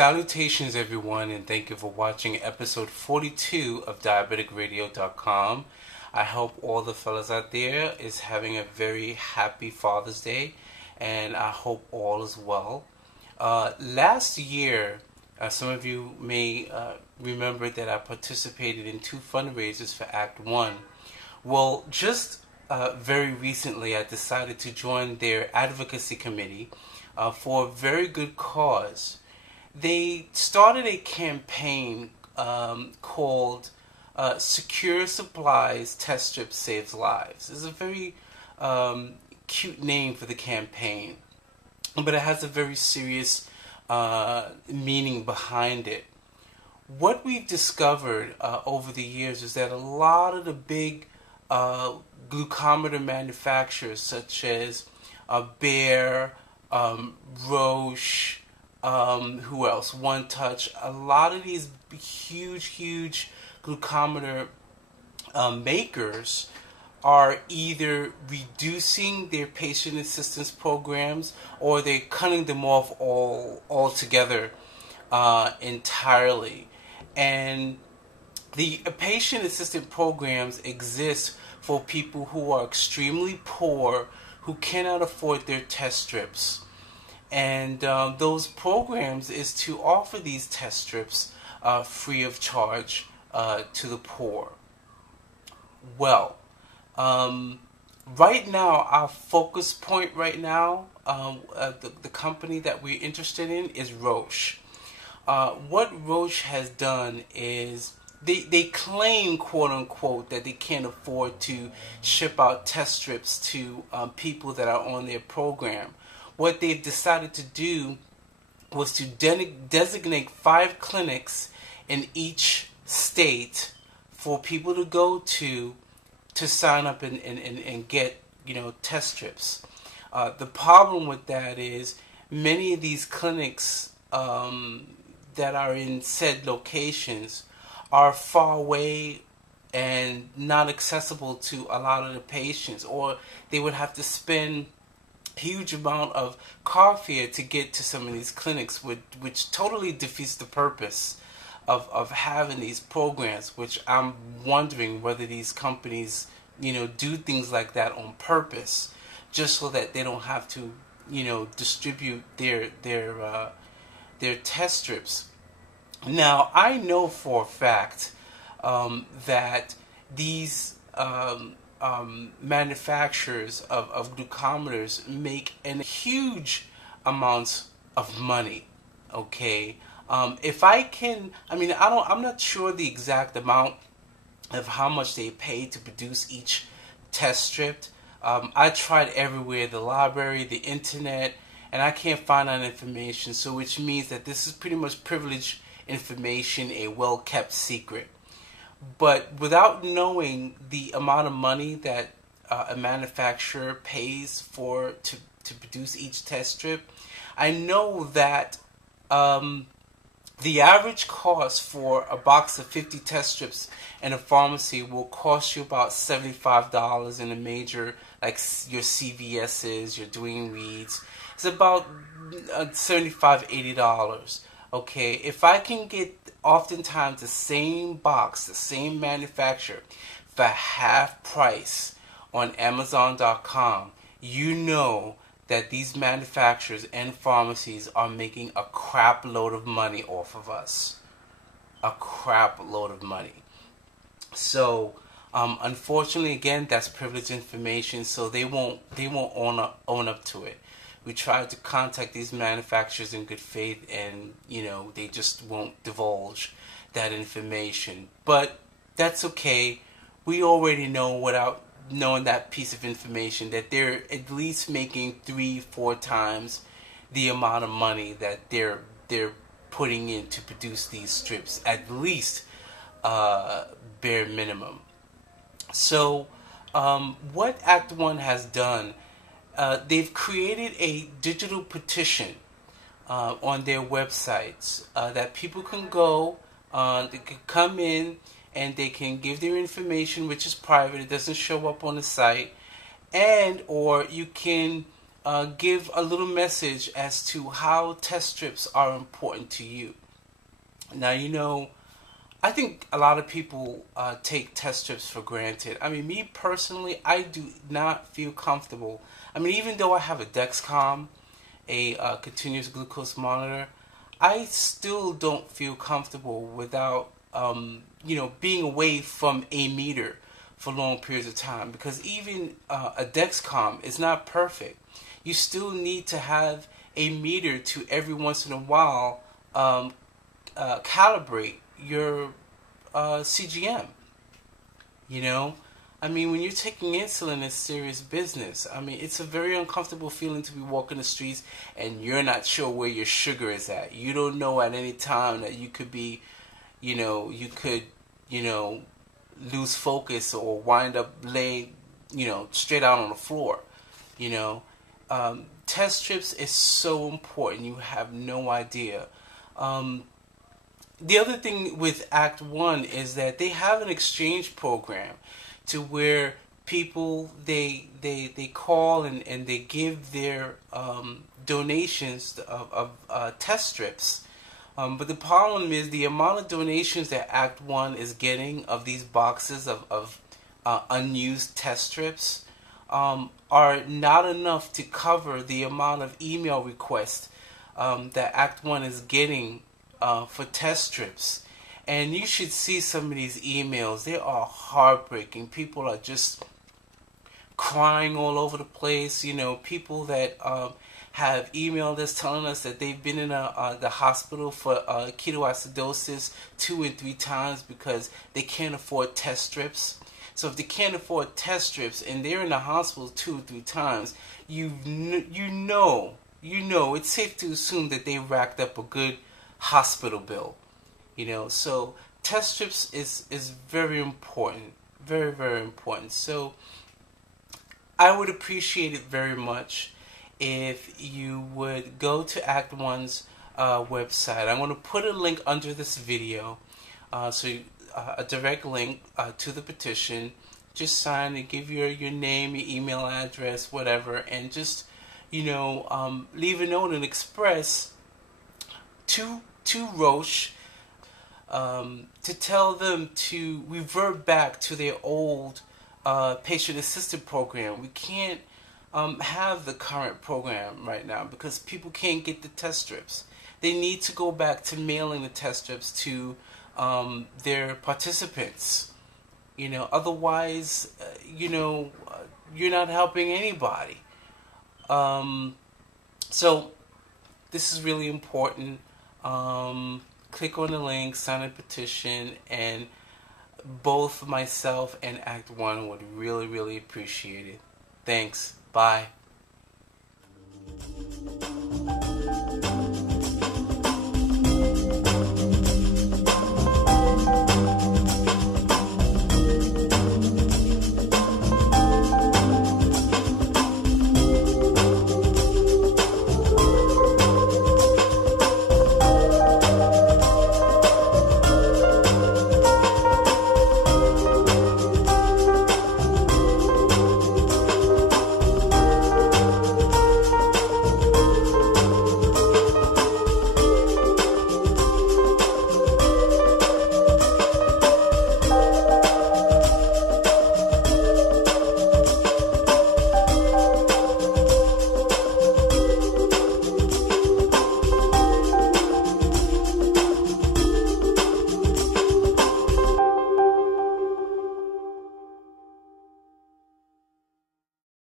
Salutations, everyone, and thank you for watching episode 42 of DiabeticRadio.com. I hope all the fellas out there is having a very happy Father's Day, and I hope all is well. Last year, some of you may remember that I participated in 2 fundraisers for Act1. Well, just very recently, I decided to join their advocacy committee for a very good cause. They started a campaign called Secure Supplies Test Strip Saves Lives. It's a very cute name for the campaign, but it has a very serious meaning behind it. What we've discovered over the years is that a lot of the big glucometer manufacturers, such as Bayer, Roche, who else? One Touch. A lot of these huge glucometer makers are either reducing their patient assistance programs or they're cutting them off altogether entirely. And the patient assistance programs exist for people who are extremely poor, who cannot afford their test strips. And those programs is to offer these test strips free of charge to the poor. Well, right now, our focus point right now, the company that we're interested in is Roche. What Roche has done is they claim, quote unquote, that they can't afford to ship out test strips to people that are on their program. What they've decided to do was to designate 5 clinics in each state for people to go to sign up and get, test strips. The problem with that is many of these clinics that are in said locations are far away and not accessible to a lot of the patients, or they would have to spend huge amount of car fare to get to some of these clinics, which totally defeats the purpose of having these programs, which I'm wondering whether these companies, do things like that on purpose, just so that they don't have to, distribute their test strips. Now, I know for a fact that these manufacturers of glucometers make huge amounts of money. Okay, if I can, I'm not sure the exact amount of how much they pay to produce each test strip. I tried everywhere, the library, the internet, and I can't find that information. So, which means that this is pretty much privileged information, a well-kept secret. But without knowing the amount of money that a manufacturer pays to produce each test strip, I know that the average cost for a box of 50 test strips in a pharmacy will cost you about $75 in a major, like your CVS's, your Dwayne Reed's. It's about $75, $80. Okay, if I can get oftentimes the same box, the same manufacturer for half price on Amazon.com, you know that these manufacturers and pharmacies are making a crap load of money off of us. A crap load of money. So, unfortunately, again, that's privileged information, so they won't own up to it. We tried to contact these manufacturers in good faith, and they just won't divulge that information. But that's okay. We already know, without knowing that piece of information, that they're at least making 3-4 times the amount of money that they're putting in to produce these strips, at least bare minimum. So what Act1 has done, they've created a digital petition on their websites that people can go, they can come in and they can give their information, which is private. It doesn't show up on the site. And or you can give a little message as to how test strips are important to you. Now, I think a lot of people take test strips for granted. I mean, me personally, I do not feel comfortable. I mean, even though I have a Dexcom, a continuous glucose monitor, I still don't feel comfortable without, being away from a meter for long periods of time. Because even a Dexcom is not perfect. You still need to have a meter to every once in a while calibrate your CGM. I mean, when you're taking insulin, it's serious business. I mean, it's a very uncomfortable feeling to be walking the streets and you're not sure where your sugar is at. You don't know at any time that you could be, you could lose focus or wind up laying, straight out on the floor. Test strips is so important. You have no idea. The other thing with Act1 is that they have an exchange program to where people, they call and they give their donations of test strips. But the problem is the amount of donations that Act1 is getting of these boxes of unused test strips are not enough to cover the amount of email requests that Act1 is getting for test strips. And you should see some of these emails. They are heartbreaking. People are just crying all over the place. People that have emailed us telling us that they've been in the hospital for ketoacidosis 2 and 3 times because they can't afford test strips. So if they can't afford test strips and they're in the hospital 2 or 3 times, you know it's safe to assume that they racked up a good hospital bill. So test strips is very important, very, very important. So I would appreciate it very much if you would go to Act1's website. I'm going to put a link under this video, a direct link to the petition. Just sign and give your name, your email address, whatever, and just leave a note and express to Roche to tell them to revert back to their old patient assistant program. We can't have the current program right now because people can't get the test strips. They need to go back to mailing the test strips to their participants. Otherwise, you're not helping anybody. So this is really important. Click on the link, sign a petition, and both myself and Act1 would really, really appreciate it. Thanks. Bye.